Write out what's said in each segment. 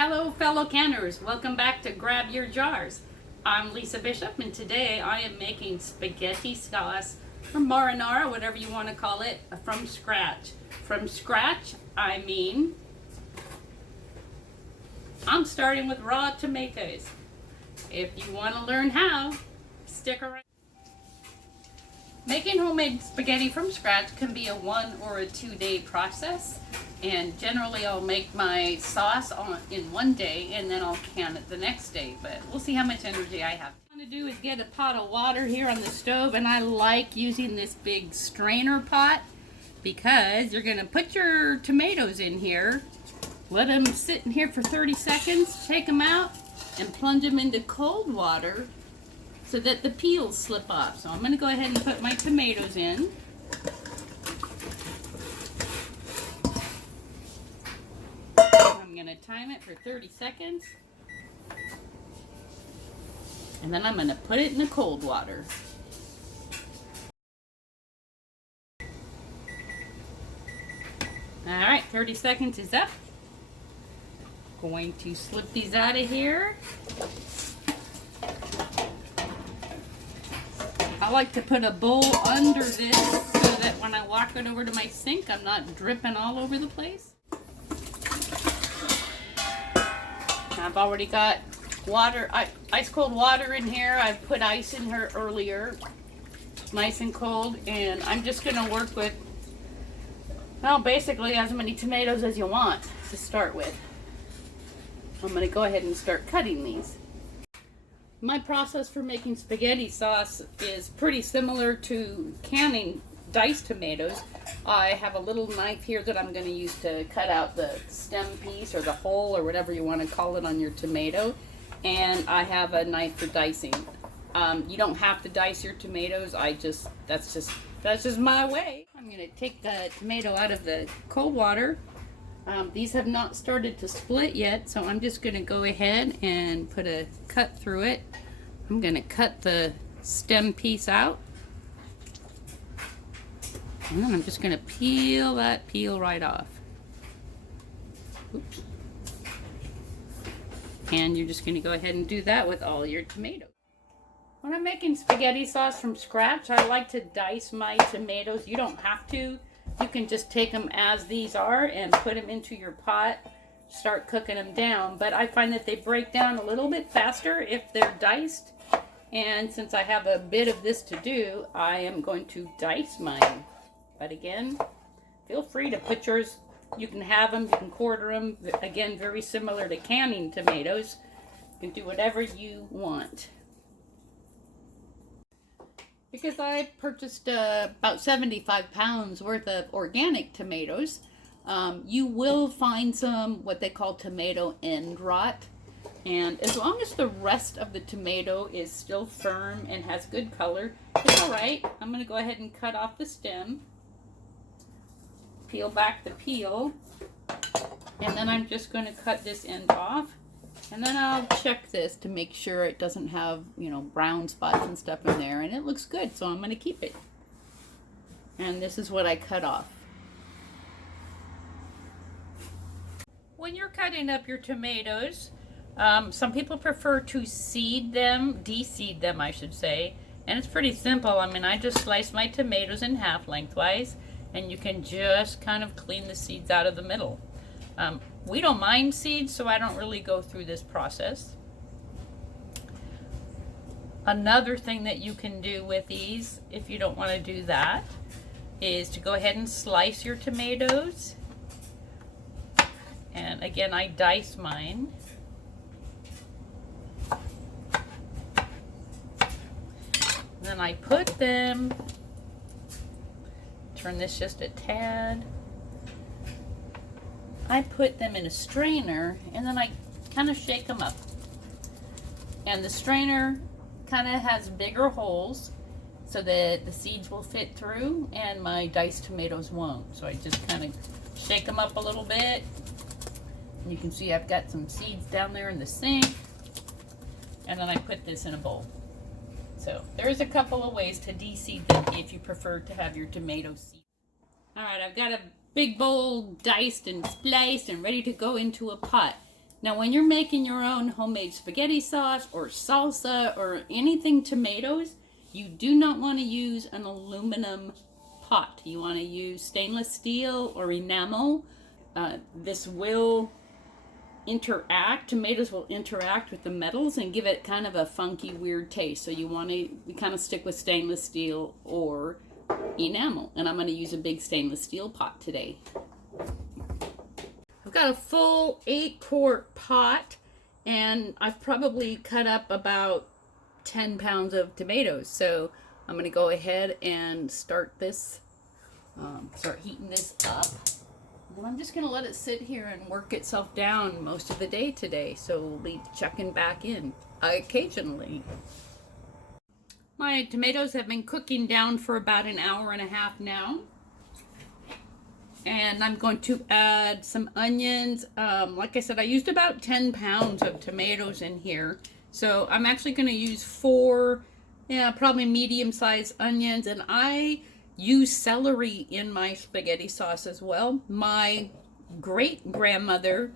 Hello fellow canners, welcome back to Grab Your Jars. I'm Lisa Bishop and today I am making spaghetti sauce or marinara, whatever you want to call it, from scratch. From scratch, I mean, I'm starting with raw tomatoes. If you want to learn how, stick around. Making homemade spaghetti from scratch can be a 1 or a 2 day process, and generally I'll make my sauce in 1 day and then I'll can it the next day, but we'll see how much energy I have. What I'm going to do is get a pot of water here on the stove, and I like using this big strainer pot because you're going to put your tomatoes in here, let them sit in here for 30 seconds, take them out and plunge them into cold water so that the peels slip off. So I'm going to go ahead and put my tomatoes in. I'm going to time it for 30 seconds. And then I'm going to put it in the cold water. Alright, 30 seconds is up. Going to slip these out of here. I like to put a bowl under this so that when I walk it over to my sink, I'm not dripping all over the place. I've already got water, ice cold water in here. I've put ice in here earlier, nice and cold, and I'm just going to work with, well, basically as many tomatoes as you want to start with. I'm going to go ahead and start cutting these. My process for making spaghetti sauce is pretty similar to canning diced tomatoes. I have a little knife here that I'm going to use to cut out the stem piece or the hole or whatever you want to call it on your tomato, and I have a knife for dicing. You don't have to dice your tomatoes. That's just my way. I'm going to take the tomato out of the cold water. These have not started to split yet, so I'm just going to go ahead and put a cut through it. I'm going to cut the stem piece out. And then I'm just going to peel that peel right off. Oops. And you're just going to go ahead and do that with all your tomatoes. When I'm making spaghetti sauce from scratch, I like to dice my tomatoes. You don't have to. You can just take them as these are and put them into your pot, start cooking them down. But I find that they break down a little bit faster if they're diced. And since I have a bit of this to do, I am going to dice mine. But again, feel free to put yours, you can have them, you can quarter them. Again, very similar to canning tomatoes. You can do whatever you want. Because I purchased about 75 pounds worth of organic tomatoes, you will find some what they call tomato end rot. And as long as the rest of the tomato is still firm and has good color, it's alright. I'm going to go ahead and cut off the stem, peel back the peel, and then I'm just going to cut this end off. And then I'll check this to make sure it doesn't have, brown spots and stuff in there. And it looks good, so I'm going to keep it. And this is what I cut off. When you're cutting up your tomatoes, some people prefer to de-seed them, I should say. And it's pretty simple. I mean, I just slice my tomatoes in half lengthwise, and you can just kind of clean the seeds out of the middle. We don't mind seeds, so I don't really go through this process. Another thing that you can do with these, if you don't want to do that, is to go ahead and slice your tomatoes. And again, I dice mine. Then I put them, turn this just a tad. I put them in a strainer, and then I kind of shake them up. And the strainer kind of has bigger holes so that the seeds will fit through and my diced tomatoes won't. So I just kind of shake them up a little bit. And you can see I've got some seeds down there in the sink. And then I put this in a bowl. So there's a couple of ways to de-seed them if you prefer to have your tomatoes seed. All right, I've got a big bowl diced and spliced and ready to go into a pot. Now, when you're making your own homemade spaghetti sauce or salsa or anything tomatoes, you do not want to use an aluminum pot. You want to use stainless steel or enamel. This will interact, tomatoes will interact with the metals and give it kind of a funky, weird taste. So you want to kind of stick with stainless steel or enamel. And I'm going to use a big stainless steel pot today. I've got a full 8-quart pot, and I've probably cut up about 10 pounds of tomatoes. So I'm going to go ahead and start heating this up. And I'm just going to let it sit here and work itself down most of the day today. So we'll be checking back in occasionally. My tomatoes have been cooking down for about an hour and a half now. And I'm going to add some onions. Like I said, I used about 10 pounds of tomatoes in here. So I'm actually going to use 4, probably medium-sized onions. And I use celery in my spaghetti sauce as well. My great-grandmother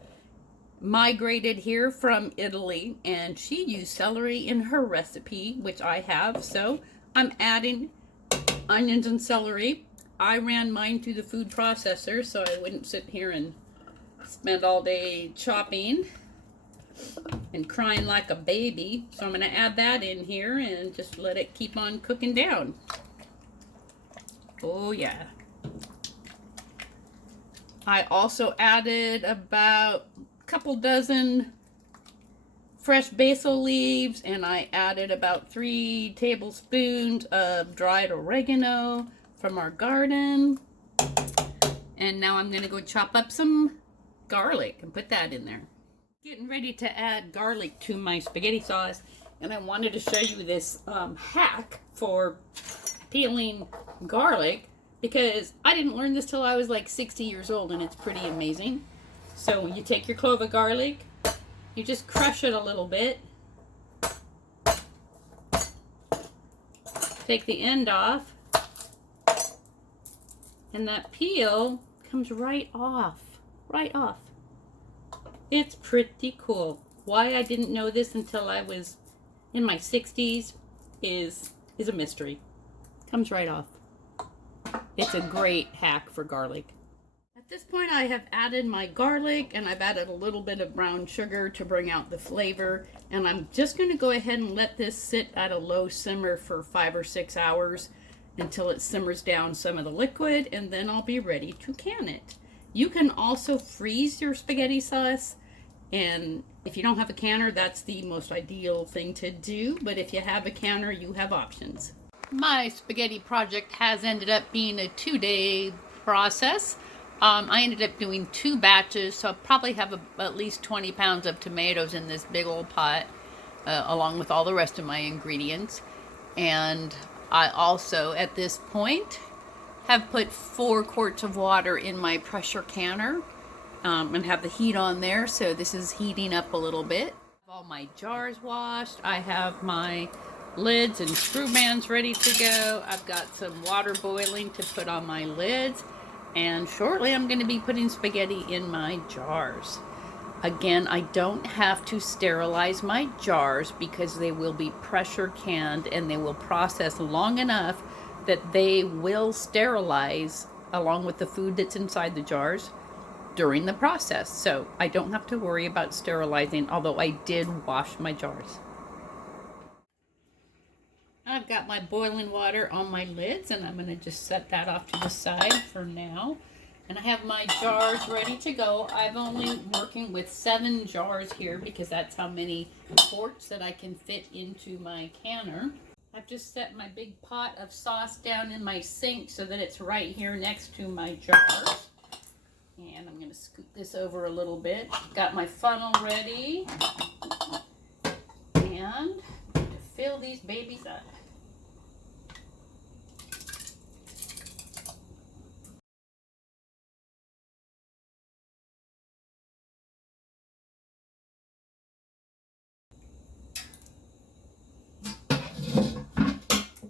migrated here from Italy, and she used celery in her recipe, which I have. So I'm adding onions and celery. I ran mine through the food processor so I wouldn't sit here and spend all day chopping and crying like a baby. So I'm going to add that in here and just let it keep on cooking down. Oh yeah. I also added about a couple dozen fresh basil leaves, and I added about 3 tablespoons of dried oregano from our garden. And now I'm going to go chop up some garlic and put that in there. Getting ready to add garlic to my spaghetti sauce, and I wanted to show you this hack for peeling garlic, because I didn't learn this till I was like 60 years old, and it's pretty amazing. So you take your clove of garlic, you just crush it a little bit, take the end off, and that peel comes right off. It's pretty cool. Why I didn't know this until I was in my 60s is a mystery. Comes right off. It's a great hack for garlic. At this point I have added my garlic, and I've added a little bit of brown sugar to bring out the flavor, and I'm just going to go ahead and let this sit at a low simmer for 5 or 6 hours until it simmers down some of the liquid, and then I'll be ready to can it. You can also freeze your spaghetti sauce, and if you don't have a canner, that's the most ideal thing to do, but if you have a canner, you have options. My spaghetti project has ended up being a 2-day process. I ended up doing 2 batches, so I'll probably have at least 20 pounds of tomatoes in this big old pot, along with all the rest of my ingredients. And I also, at this point, have put 4 quarts of water in my pressure canner, and have the heat on there, so this is heating up a little bit. I have all my jars washed. I have my lids and screw bands ready to go. I've got some water boiling to put on my lids, and shortly I'm going to be putting spaghetti in my jars. Again, I don't have to sterilize my jars because they will be pressure canned, and they will process long enough that they will sterilize along with the food that's inside the jars during the process. So I don't have to worry about sterilizing, although I did wash my jars. I've got my boiling water on my lids, and I'm going to just set that off to the side for now. And I have my jars ready to go. I'm only working with 7 jars here because that's how many quarts that I can fit into my canner. I've just set my big pot of sauce down in my sink so that it's right here next to my jars. And I'm going to scoop this over a little bit. Got my funnel ready. And to fill these babies up.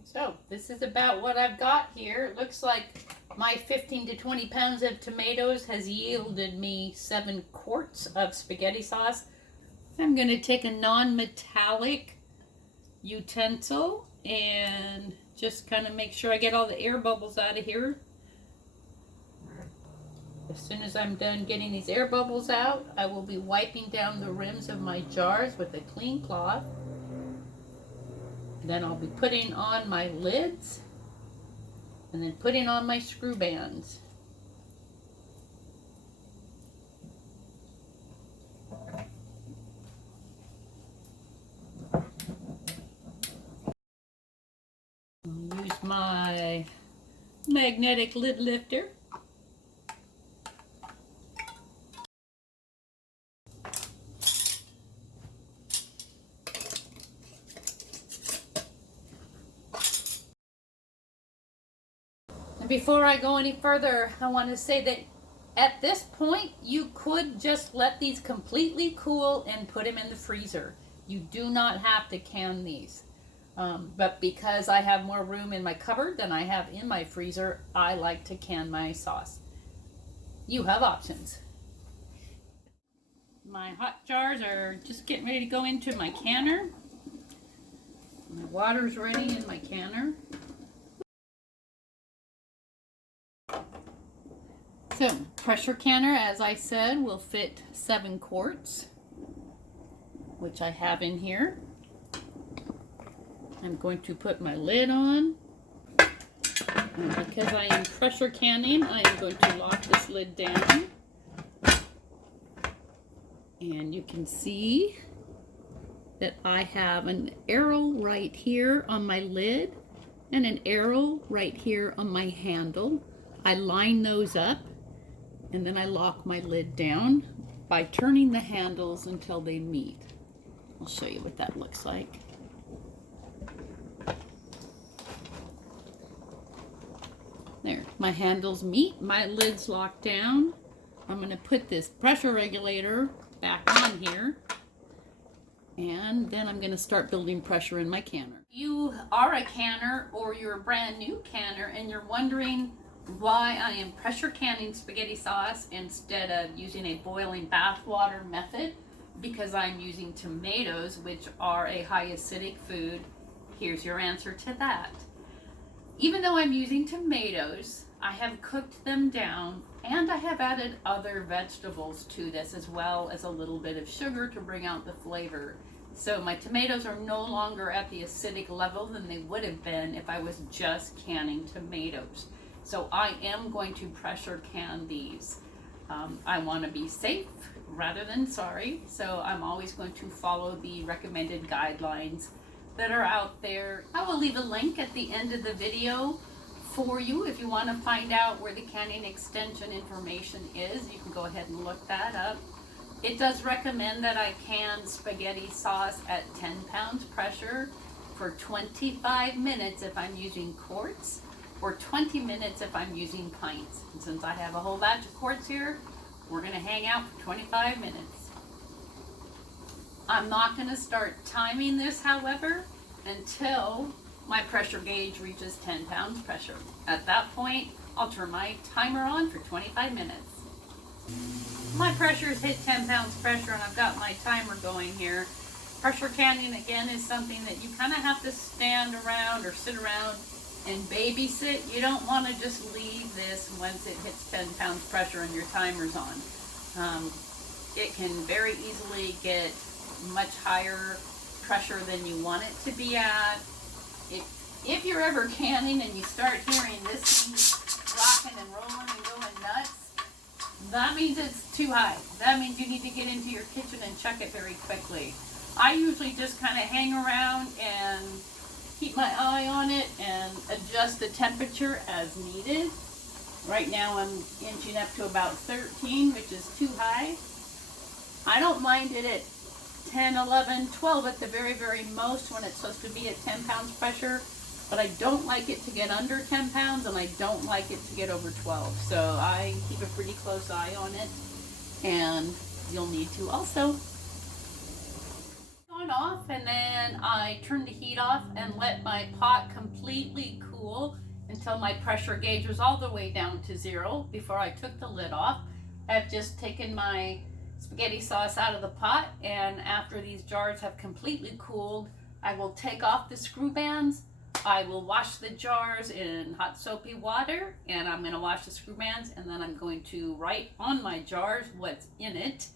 So this is about what I've got here. It looks like My 15 to 20 pounds of tomatoes has yielded me 7 quarts of spaghetti sauce. I'm going to take a non-metallic utensil and just kind of make sure I get all the air bubbles out of here. As soon as I'm done getting these air bubbles out, I will be wiping down the rims of my jars with a clean cloth. Then I'll be putting on my lids and then putting on my screw bands. I'll use my magnetic lid lifter. And before I go any further, I want to say that at this point, you could just let these completely cool and put them in the freezer. You do not have to can these. But because I have more room in my cupboard than I have in my freezer, I like to can my sauce. You have options. My hot jars are just getting ready to go into my canner. My water's ready in my canner. So, pressure canner, as I said, will fit 7 quarts, which I have in here. I'm going to put my lid on. And because I am pressure canning, I am going to lock this lid down. And you can see that I have an arrow right here on my lid and an arrow right here on my handle. I line those up and then I lock my lid down by turning the handles until they meet. I'll show you what that looks like. There, my handles meet, my lid's locked down. I'm going to put this pressure regulator back on here, and then I'm going to start building pressure in my canner. You are a canner or you're a brand new canner and you're wondering why I am pressure canning spaghetti sauce instead of using a boiling bath water method, because I'm using tomatoes, which are a high acidic food. Here's your answer to that. Even though I'm using tomatoes, I have cooked them down and I have added other vegetables to this, as well as a little bit of sugar to bring out the flavor. So my tomatoes are no longer at the acidic level than they would have been if I was just canning tomatoes. So I am going to pressure can these. I want to be safe rather than sorry, so I'm always going to follow the recommended guidelines that are out there. I will leave a link at the end of the video for you if you want to find out where the canning extension information is. You can go ahead and look that up. It does recommend that I can spaghetti sauce at 10 pounds pressure for 25 minutes if I'm using quarts, or 20 minutes if I'm using pints. And since I have a whole batch of quarts here, we're going to hang out for 25 minutes. I'm not going to start timing this, however, until my pressure gauge reaches 10 pounds pressure. At that point, I'll turn my timer on for 25 minutes. My pressure's hit 10 pounds pressure and I've got my timer going here. Pressure canning, again, is something that you kind of have to stand around or sit around and babysit. You don't want to just leave this once it hits 10 pounds pressure and your timer's on. It can very easily get much higher pressure than you want it to be at. If you're ever canning and you start hearing this thing rocking and rolling and going nuts, that means it's too high. That means you need to get into your kitchen and check it very quickly. I usually just kind of hang around and keep my eye on it and adjust the temperature as needed. Right now I'm inching up to about 13, which is too high. I don't mind it at 10, 11, 12 at the very, very most when it's supposed to be at 10 pounds pressure, but I don't like it to get under 10 pounds and I don't like it to get over 12. So I keep a pretty close eye on it, and you'll need to also. On off, and then I turn the heat off and let my pot completely cool until my pressure gauge was all the way down to 0 before I took the lid off. I've just taken my spaghetti sauce out of the pot, and after these jars have completely cooled, I will take off the screw bands. I will wash the jars in hot soapy water, and I'm going to wash the screw bands, and then I'm going to write on my jars what's in it,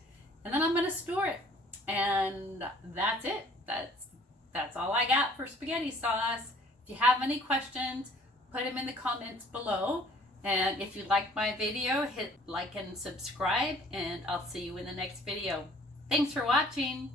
and then I'm going to store it. And that's it. That's all I got for spaghetti sauce. If you have any questions, put them in the comments below. And if you liked my video, hit like and subscribe, and I'll see you in the next video. Thanks for watching.